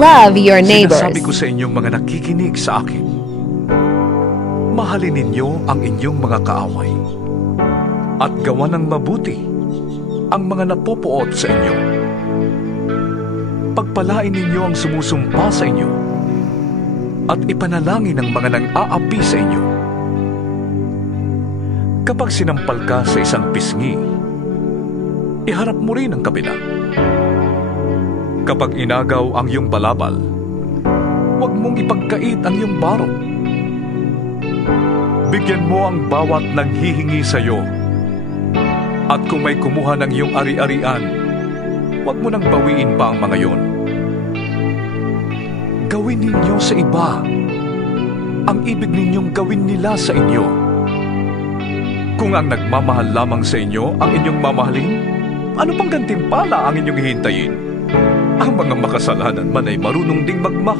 Love your neighbors. Sinasabi ko sa inyong mga nakikinig sa akin, mahalin ninyo ang inyong mga kaaway at gawan ng mabuti ang mga napupuot sa inyo. Pagpalain ninyo ang sumusumpa sa inyo at ipanalangin ang mga nang-aapi sa inyo. Kapag sinampal ka sa isang pisngi, iharap mo rin ang kabila. Kapag inagaw ang iyong balabal, huwag mong ipagkait ang iyong barong. Bigyan mo ang bawat nanghihingi sa iyo. At kung may kumuha ng iyong ari-arian, huwag mo nang bawiin pa ang mga iyon. Gawin ninyo sa iba ang ibig ninyong gawin nila sa inyo. Kung ang nagmamahal lamang sa inyo ang inyong mamahalin, ano pang gantimpala ang inyong hihintayin? Ang mga makasalanan man ay marunong ding magmahal.